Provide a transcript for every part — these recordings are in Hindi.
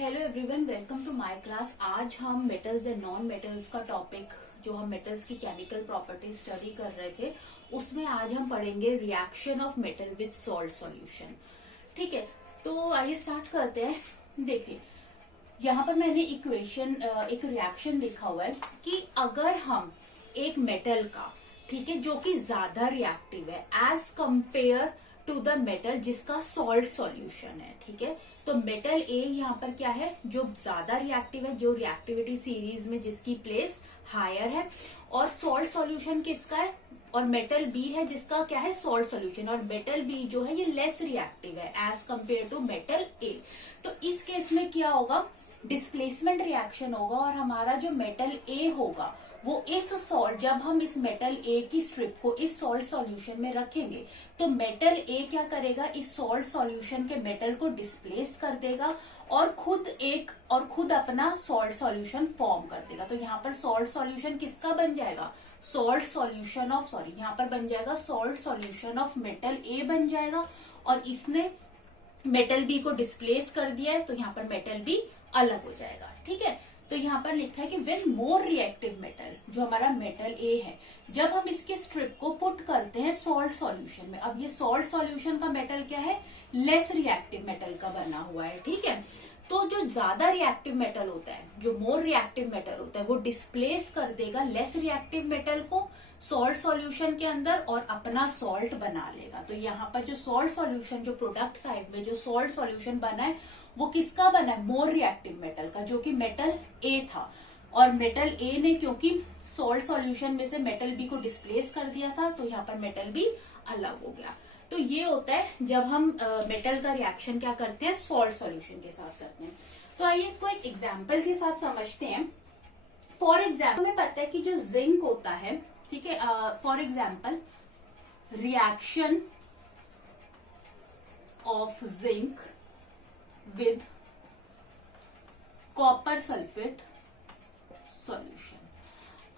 Hello everyone, welcome to my class. आज हम मेटल्स एंड नॉन मेटल्स का टॉपिक, जो हम मेटल्स की केमिकल प्रॉपर्टीज स्टडी कर रहे थे, उसमें आज हम पढ़ेंगे reaction of metal with salt solution. ठीक है, तो आइए स्टार्ट करते हैं। देखिए, यहाँ पर मैंने इक्वेशन, एक रिएक्शन लिखा हुआ है कि अगर हम एक मेटल का, ठीक है, जो कि ज्यादा रिएक्टिव है as compare to the metal जिसका सॉल्ट सॉल्यूशन है, ठीक है, तो मेटल ए यहाँ पर क्या है, जो ज्यादा रिएक्टिव है, जो रिएक्टिविटी सीरीज में जिसकी प्लेस हायर है, और सॉल्ट सॉल्यूशन किसका है, और मेटल बी है जिसका क्या है, सॉल्ट सॉल्यूशन, और मेटल बी जो है ये लेस रिएक्टिव है एज कंपेयर टू मेटल ए। तो इस केस में क्या होगा, डिस्प्लेसमेंट रिएक्शन होगा, और हमारा जो मेटल ए होगा वो इस सॉल्ट, जब हम इस मेटल ए की स्ट्रिप को इस सॉल्ट सॉल्यूशन में रखेंगे तो मेटल ए क्या करेगा, इस सॉल्ट सॉल्यूशन के मेटल को डिस्प्लेस कर देगा और खुद अपना सॉल्ट सॉल्यूशन फॉर्म कर देगा। तो यहाँ पर सॉल्ट सॉल्यूशन किसका बन जाएगा, सॉल्ट सॉल्यूशन ऑफ, यहाँ पर बन जाएगा सॉल्ट सॉल्यूशन ऑफ मेटल ए बन जाएगा, और इसने मेटल बी को डिस्प्लेस कर दिया है तो यहाँ पर मेटल बी अलग हो जाएगा। ठीक है, तो यहाँ पर लिखा है कि व्हेन मोर रिएक्टिव मेटल, जो हमारा मेटल ए है, जब हम इसके स्ट्रिप को पुट करते हैं सॉल्ट सॉल्यूशन में, अब ये सॉल्ट सॉल्यूशन का मेटल क्या है, लेस रिएक्टिव मेटल का बना हुआ है। ठीक है, तो जो ज्यादा रिएक्टिव मेटल होता है, जो मोर रिएक्टिव मेटल होता है, वो डिस्प्लेस कर देगा लेस रिएक्टिव मेटल को सॉल्ट सॉल्यूशन के अंदर और अपना सॉल्ट बना लेगा। तो यहाँ पर जो सॉल्ट सॉल्यूशन, जो प्रोडक्ट साइड में जो सॉल्ट सॉल्यूशन बना है वो किसका बना है, मोर रिएक्टिव मेटल का, जो कि मेटल ए था, और मेटल ए ने क्योंकि सॉल्ट सॉल्यूशन में से मेटल बी को डिस्प्लेस कर दिया था तो यहाँ पर मेटल बी अलग हो गया। तो ये होता है जब हम मेटल का रिएक्शन क्या करते हैं, सॉल्ट सॉल्यूशन के साथ करते हैं। तो आइए इसको एक एग्जाम्पल के साथ समझते हैं। फॉर एग्जाम्पल, हमें पता है कि जो जिंक होता है, ठीक है, for example reaction of zinc with copper sulphate solution.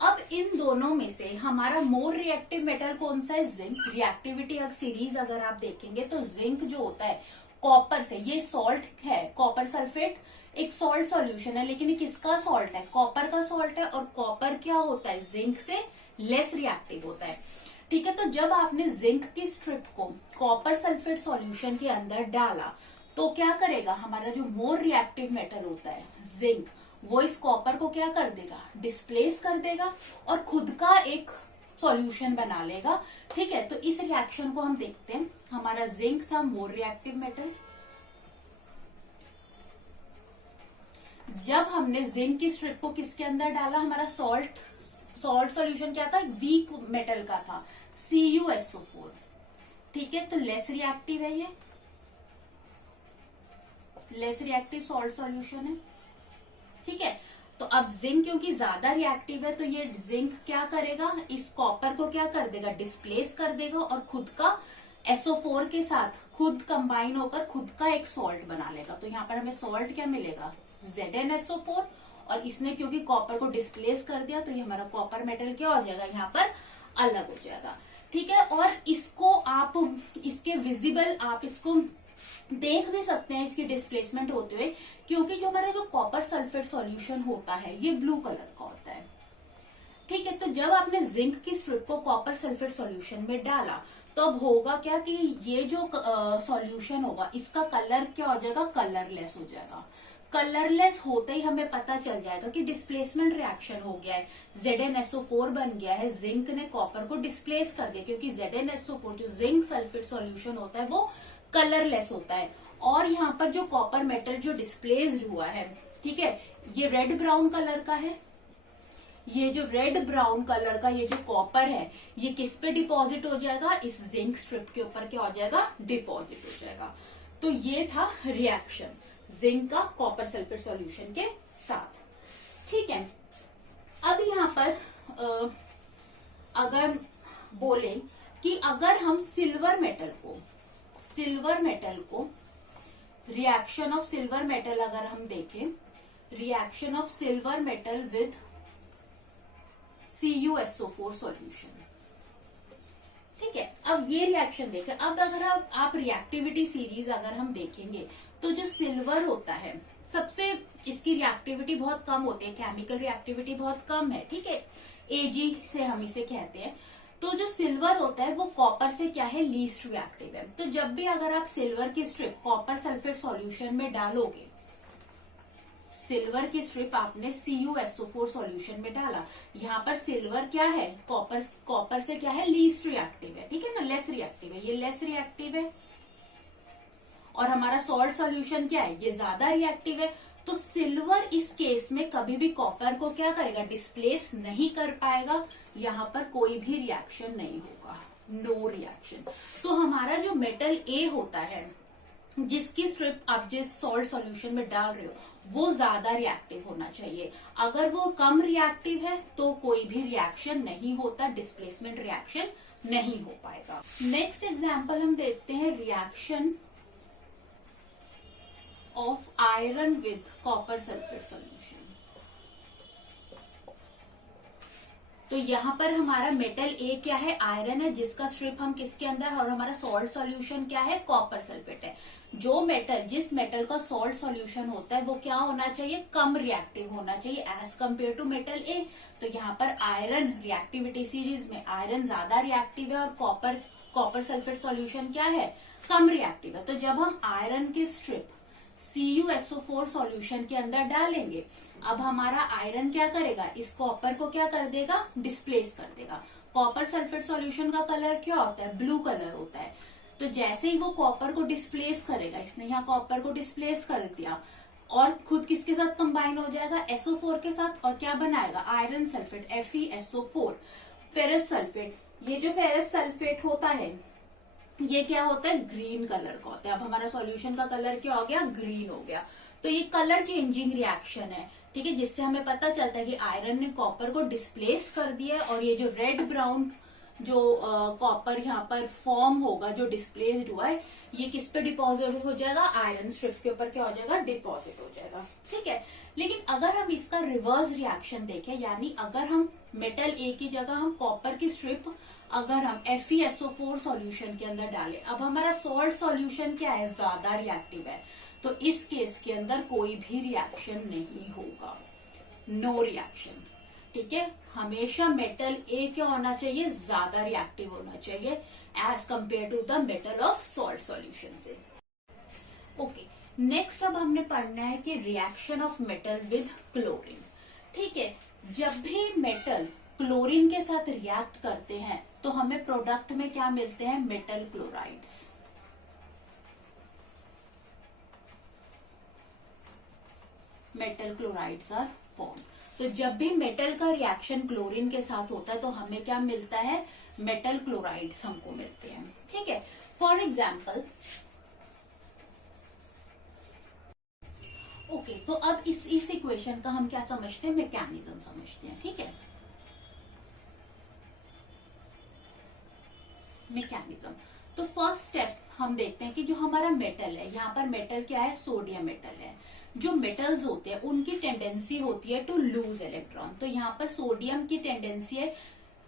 अब इन दोनों में से हमारा मोर रिएक्टिव मेटल कौन सा है, जिंक। रिएक्टिविटी सीरीज अगर आप देखेंगे तो जिंक जो होता है कॉपर से, ये सॉल्ट है, कॉपर सल्फेट एक सॉल्ट सॉल्यूशन है, लेकिन ये किसका सॉल्ट है, कॉपर का सॉल्ट है, और कॉपर क्या होता है, जिंक से लेस रिएक्टिव होता है। ठीक है, तो जब आपने जिंक की स्ट्रिप को कॉपर सल्फेट सॉल्यूशन के अंदर डाला तो क्या करेगा, हमारा जो मोर रिएक्टिव मेटल होता है जिंक, वो इस कॉपर को क्या कर देगा, डिस्प्लेस कर देगा और खुद का एक सॉल्यूशन बना लेगा। ठीक है, तो इस रिएक्शन को हम देखते हैं। हमारा जिंक था मोर रिएक्टिव मेटल, जब हमने जिंक की स्ट्रिप को किसके अंदर डाला, हमारा सॉल्ट सॉल्यूशन क्या था, वीक मेटल का था, CuSO4। ठीक है, तो लेस रिएक्टिव है, ये लेस रिएक्टिव सॉल्ट सॉल्यूशन है। ठीक है, तो अब जिंक क्योंकि ज्यादा रिएक्टिव है तो ये जिंक क्या करेगा, इस कॉपर को क्या कर देगा, डिस्प्लेस कर देगा और खुद का SO4 के साथ खुद कंबाइन होकर खुद का एक सॉल्ट बना लेगा। तो यहाँ पर हमें सॉल्ट क्या मिलेगा, ZnSO4, और इसने क्योंकि कॉपर को डिस्प्लेस कर दिया तो ये हमारा कॉपर मेटल क्या हो जाएगा, यहाँ पर अलग हो जाएगा। ठीक है, और इसको आप, इसके विजिबल आप इसको देख भी सकते हैं, इसकी डिस्प्लेसमेंट होते हुए, क्योंकि जो हमारा जो कॉपर सल्फेट सॉल्यूशन होता है ये ब्लू कलर का होता है। ठीक है, तो जब आपने जिंक की स्ट्रिप को कॉपर सल्फेट सॉल्यूशन में डाला तो अब होगा क्या कि ये जो सॉल्यूशन होगा इसका कलर क्या हो जाएगा, कलरलेस हो जाएगा। कलरलेस होते ही हमें पता चल जाएगा कि डिस्प्लेसमेंट रिएक्शन हो गया है, ZnSO4 बन गया है, जिंक ने कॉपर को डिस्प्लेस कर दिया, क्योंकि ZnSO4 जो जिंक सल्फेट सॉल्यूशन होता है वो कलरलेस होता है, और यहाँ पर जो कॉपर मेटल जो डिस्प्लेस्ड हुआ है, ठीक है, ये रेड ब्राउन कलर का है, ये जो रेड ब्राउन कलर का ये जो कॉपर है ये किस पे डिपॉजिट हो जाएगा, इस जिंक स्ट्रिप के ऊपर क्या हो जाएगा, डिपॉजिट हो जाएगा। तो ये था रिएक्शन जिंक का कॉपर सल्फेट सॉल्यूशन के साथ। ठीक है, अब यहाँ पर अगर बोले कि अगर हम सिल्वर मेटल को रिएक्शन ऑफ सिल्वर मेटल अगर हम देखें, reaction of silver metal with CuSO4 solution. ठीक है, अब ये रिएक्शन देखें। अब अगर आप रिएक्टिविटी सीरीज अगर हम देखेंगे तो जो सिल्वर होता है सबसे इसकी रिएक्टिविटी बहुत कम होती है, केमिकल रिएक्टिविटी बहुत कम है, ठीक है, एजी से हम इसे कहते हैं। तो जो सिल्वर होता है वो कॉपर से क्या है, लीस्ट रिएक्टिव है। तो जब भी अगर आप सिल्वर की स्ट्रिप कॉपर सल्फेट सॉल्यूशन में डालोगे, सिल्वर की स्ट्रिप आपने CuSO4 सॉल्यूशन में डाला, यहाँ पर सिल्वर क्या है, कॉपर से क्या है, लीस्ट रिएक्टिव है, ठीक है ना, लेस रिएक्टिव है, ये लेस रिएक्टिव है। और हमारा सॉल्ट सॉल्यूशन क्या है, ये ज्यादा रिएक्टिव है। तो सिल्वर इस केस में कभी भी कॉपर को क्या करेगा, डिस्प्लेस नहीं कर पाएगा, यहाँ पर कोई भी रिएक्शन नहीं होगा, नो रिएक्शन। तो हमारा जो मेटल ए होता है, जिसकी स्ट्रिप आप जिस सॉल्ट सॉल्यूशन में डाल रहे हो, वो ज्यादा रिएक्टिव होना चाहिए। अगर वो कम रिएक्टिव है तो कोई भी रिएक्शन नहीं होता, डिस्प्लेसमेंट रिएक्शन नहीं हो पाएगा। नेक्स्ट एग्जांपल हम देखते हैं, reaction of iron with copper sulfate solution। तो यहाँ पर हमारा मेटल ए क्या है, आयरन है, जिसका स्ट्रिप हम किसके अंदर, और हमारा सॉल्ट सॉल्यूशन क्या है, कॉपर सल्फेट है। जो मेटल, जिस मेटल का सॉल्ट सॉल्यूशन होता है वो क्या होना चाहिए, कम रिएक्टिव होना चाहिए एज कंपेयर टू मेटल ए। तो यहाँ पर आयरन रिएक्टिविटी सीरीज में आयरन ज्यादा रिएक्टिव है और कॉपर सल्फेट सॉल्यूशन क्या है, कम रिएक्टिव है। तो जब हम आयरन की स्ट्रिप CuSO4 सॉल्यूशन के अंदर डालेंगे, अब हमारा आयरन क्या करेगा, इस कॉपर को क्या कर देगा, डिस्प्लेस कर देगा। कॉपर सल्फेट सॉल्यूशन का कलर क्या होता है, ब्लू कलर होता है। तो जैसे ही वो कॉपर को डिस्प्लेस करेगा, इसने यहाँ कॉपर को डिस्प्लेस कर दिया और खुद किसके साथ कंबाइन हो जाएगा, SO4 के साथ, और क्या बनाएगा, iron sulphate, FeSO4। Ferrous sulphate, ये जो फेरस सल्फेट होता है ये क्या होता है, ग्रीन कलर का होता है। अब हमारा सॉल्यूशन का कलर क्या हो गया, ग्रीन हो गया। तो ये कलर चेंजिंग रिएक्शन है, ठीक है, जिससे हमें पता चलता है कि आयरन ने कॉपर को डिस्प्लेस कर दिया है। और ये जो रेड ब्राउन जो कॉपर यहाँ पर फॉर्म होगा, जो डिस्प्लेस्ड हुआ है, ये किस पे डिपॉजिट हो जाएगा, आयरन स्ट्रिप के ऊपर क्या हो जाएगा, डिपॉजिट हो जाएगा, ठीक है। लेकिन अगर हम इसका रिवर्स रिएक्शन देखें, यानी अगर हम मेटल ए की जगह हम कॉपर की स्ट्रिप अगर हम FeSO4 सॉल्यूशन के अंदर डालें, अब हमारा सॉल्ट सॉल्यूशन क्या है, ज्यादा रिएक्टिव है, तो इस केस के अंदर कोई भी रिएक्शन नहीं होगा, नो रिएक्शन, ठीक है। हमेशा मेटल ए क्या होना चाहिए, ज्यादा रिएक्टिव होना चाहिए as compare to the metal of salt solution से। ओके, नेक्स्ट अब हमने पढ़ना है कि reaction of metal with chlorine, ठीक है। जब भी मेटल क्लोरीन के साथ रिएक्ट करते हैं तो हमें प्रोडक्ट में क्या मिलते हैं, metal chlorides. Metal chlorides are form. तो जब भी मेटल का रिएक्शन क्लोरीन के साथ होता है तो हमें क्या मिलता है, मेटल क्लोराइड्स हमको मिलते हैं, ठीक है। फॉर एग्जाम्पल, ओके, तो अब इस इक्वेशन का हम क्या समझते हैं, मैकेनिज्म समझते हैं, ठीक है। मैकेनिज्म, तो फर्स्ट स्टेप हम देखते हैं कि जो हमारा मेटल है, यहाँ पर मेटल क्या है, सोडियम मेटल है। जो मेटल्स होते हैं उनकी टेंडेंसी होती है टू लूज इलेक्ट्रॉन। तो यहाँ पर सोडियम की टेंडेंसी है,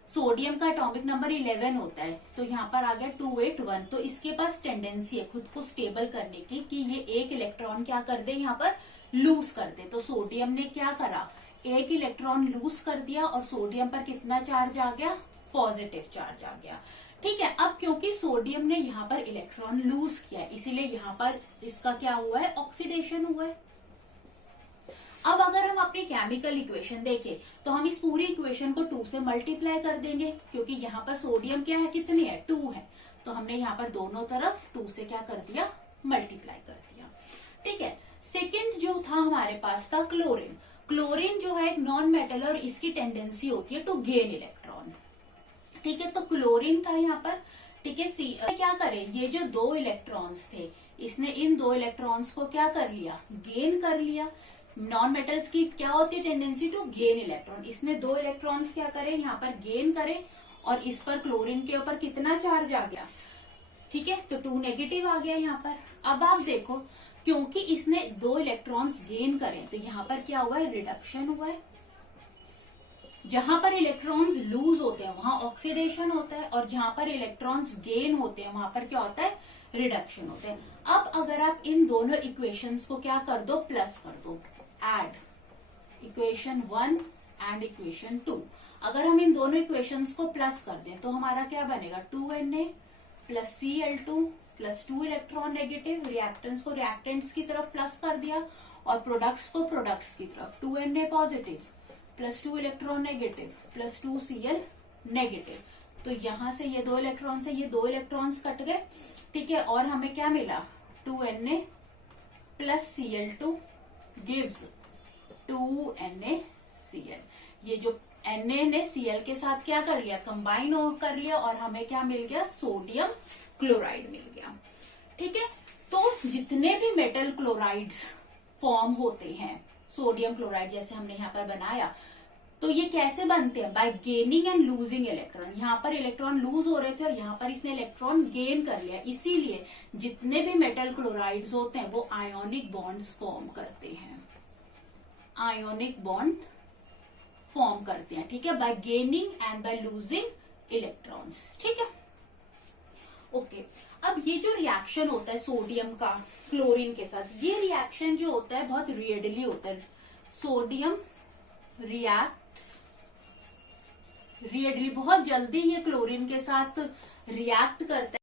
सोडियम का एटॉमिक नंबर 11 होता है, तो यहाँ पर आ गया 281। तो इसके पास टेंडेंसी है खुद को स्टेबल करने की कि ये एक इलेक्ट्रॉन क्या कर दे, यहाँ पर लूज कर दे। तो सोडियम ने क्या करा, एक इलेक्ट्रॉन लूज कर दिया और सोडियम पर कितना चार्ज आ गया, पॉजिटिव चार्ज आ गया, ठीक है। अब क्योंकि सोडियम ने यहाँ पर इलेक्ट्रॉन लूज किया है, इसीलिए यहाँ पर इसका क्या हुआ है, ऑक्सीडेशन हुआ है। अब अगर हम अपनी केमिकल इक्वेशन देखें तो हम इस पूरी इक्वेशन को 2 से मल्टीप्लाई कर देंगे, क्योंकि यहाँ पर सोडियम क्या है, कितनी है, 2 है। तो हमने यहाँ पर दोनों तरफ 2 से क्या कर दिया, मल्टीप्लाई कर दिया, ठीक है। सेकेंड जो था हमारे पास था क्लोरीन। क्लोरीन जो है एक नॉन मेटल और इसकी टेंडेंसी होती है टू गेन इलेक्ट्रॉन, ठीक है। तो क्लोरीन था यहाँ पर, ठीक है। क्या करे, ये जो 2 इलेक्ट्रॉन्स थे, इसने इन 2 इलेक्ट्रॉन्स को क्या कर लिया, गेन कर लिया। नॉन मेटल्स की क्या होती है, टेंडेंसी टू गेन इलेक्ट्रॉन। इसने 2 इलेक्ट्रॉन्स क्या करे, यहाँ पर गेन करे, और इस पर क्लोरीन के ऊपर कितना चार्ज आ गया, ठीक है, तो 2 नेगेटिव आ गया यहाँ पर। अब आप देखो, क्योंकि इसने 2 इलेक्ट्रॉन्स गेन करे तो यहाँ पर क्या हुआ है, रिडक्शन हुआ है। जहां पर इलेक्ट्रॉन्स लूज होते हैं वहां ऑक्सीडेशन होता है, और जहां पर इलेक्ट्रॉन्स गेन होते हैं वहां पर क्या होता है, रिडक्शन होते हैं। अब अगर आप इन दोनों इक्वेशंस को क्या कर दो, प्लस कर दो, एड इक्वेशन 1 एंड इक्वेशन 2। अगर हम इन दोनों इक्वेशंस को प्लस कर दें तो हमारा क्या बनेगा, 2Na plus Cl2 plus 2 electron negative, reactants को रिएक्टेंट्स की तरफ प्लस कर दिया और प्रोडक्ट्स को प्रोडक्ट्स की तरफ, 2Na positive plus 2 electron negative plus 2Cl negative. तो यहां से ये 2 इलेक्ट्रॉन से ये 2 इलेक्ट्रॉन्स कट गए, ठीक है, और हमें क्या मिला, 2Na plus Cl2 gives 2NaCl। ये जो Na ने Cl के साथ क्या कर लिया, कंबाइन कर लिया और हमें क्या मिल गया, सोडियम क्लोराइड मिल गया। ठीक है, तो जितने भी मेटल क्लोराइड्स फॉर्म होते हैं, सोडियम क्लोराइड जैसे हमने यहाँ पर बनाया, तो ये कैसे बनते हैं, bye gaining and losing electron. यहाँ पर इलेक्ट्रॉन लूज हो रहे थे और यहाँ पर इसने इलेक्ट्रॉन गेन कर लिया, इसीलिए जितने भी मेटल क्लोराइड्स होते हैं वो आयोनिक बॉन्ड्स फॉर्म करते हैं, आयोनिक बॉन्ड फॉर्म करते हैं। ठीक है, bye gaining and by losing electrons. ठीक है, ओके। अब ये जो रिएक्शन होता है सोडियम का क्लोरीन के साथ, ये रिएक्शन जो होता है बहुत रेडली होता है। सोडियम रिएक्ट्स रेडली, बहुत जल्दी ये क्लोरीन के साथ रिएक्ट करता है।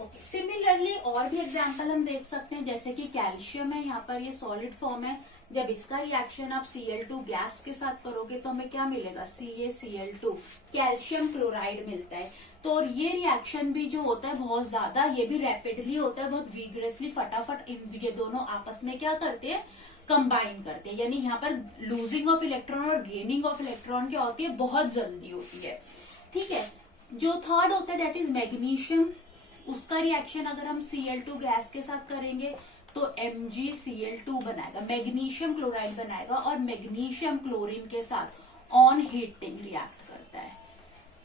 ओके, सिमिलरली और भी एग्जांपल हम देख सकते हैं, जैसे कि कैल्शियम है, यहाँ पर ये सॉलिड फॉर्म है, जब इसका रिएक्शन आप Cl2 गैस के साथ करोगे तो हमें क्या मिलेगा, CaCl2 कैल्शियम क्लोराइड मिलता है। तो और ये रिएक्शन भी जो होता है बहुत ज्यादा, ये भी रैपिडली होता है, बहुत विग्रेसली, फटाफट ये दोनों आपस में क्या करते हैं, कंबाइन करते हैं। यानी यहाँ पर लूजिंग ऑफ इलेक्ट्रॉन और गेनिंग ऑफ इलेक्ट्रॉन क्या होती है, बहुत जल्दी होती है। ठीक है, जो थर्ड होता है डेट इज मैग्नीशियम, उसका रिएक्शन अगर हम Cl2 गैस के साथ करेंगे तो MgCl2 बनाएगा, मैग्नीशियम क्लोराइड बनाएगा और मैग्नीशियम क्लोरीन के साथ ऑन हीटिंग रिएक्ट करता है।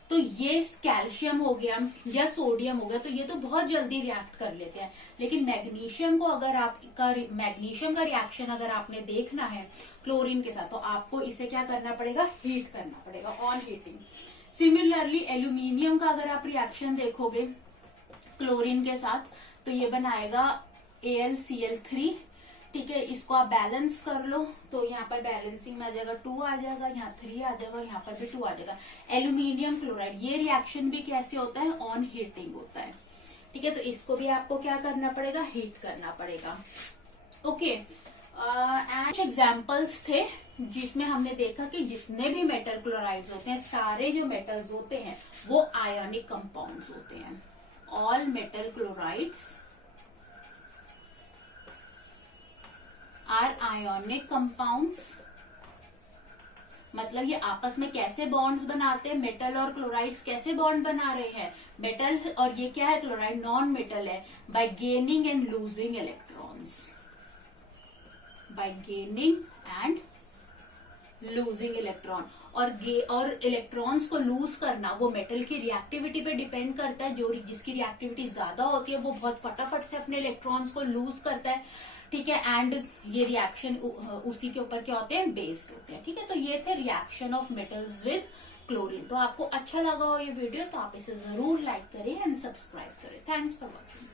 तो ये कैल्शियम हो गया या सोडियम हो गया, तो ये तो बहुत जल्दी रिएक्ट कर लेते हैं, लेकिन मैग्नीशियम को अगर मैग्नीशियम का रिएक्शन अगर आपने देखना है क्लोरीन के साथ, तो आपको इसे क्या करना पड़ेगा, हीट करना पड़ेगा, ऑन हीटिंग। सिमिलरली एल्यूमिनियम का अगर आप रिएक्शन देखोगे क्लोरीन के साथ, तो ये बनाएगा AlCl3। ठीक है, इसको आप बैलेंस कर लो तो यहाँ पर बैलेंसिंग में आ जाएगा 2 आ जाएगा, यहाँ 3 आ जाएगा और यहाँ पर भी 2 आ जाएगा। एल्यूमिनियम क्लोराइड, ये रिएक्शन भी कैसे होता है, ऑन हीटिंग होता है। ठीक है, तो इसको भी आपको क्या करना पड़ेगा, हीट करना पड़ेगा। ओके, एंड एग्जाम्पल्स थे जिसमें हमने देखा कि जितने भी मेटल क्लोराइड्स होते हैं, सारे जो मेटल्स होते हैं वो आयोनिक कंपाउंड्स होते हैं। All metal chlorides are ionic compounds. मतलब ये आपस में कैसे बॉन्ड्स बनाते हैं, मेटल और क्लोराइड्स कैसे बॉन्ड बना रहे हैं, मेटल और ये क्या है, क्लोराइड नॉन मेटल है, bye gaining and losing electrons, bye gaining and losing electron. और इलेक्ट्रॉन्स को लूज करना वो मेटल की रिएक्टिविटी पे डिपेंड करता है, जो जिसकी रिएक्टिविटी ज्यादा होती है वो बहुत फटाफट से अपने इलेक्ट्रॉन्स को लूज करता है। ठीक है, एंड ये रिएक्शन उसी के ऊपर क्या होते हैं, बेस्ड होते हैं। ठीक है, तो ये थे reaction of metals with chlorine. तो आपको अच्छा लगा हो ये वीडियो तो आप इसे जरूर लाइक करें एंड सब्सक्राइब करें। Thanks for watching.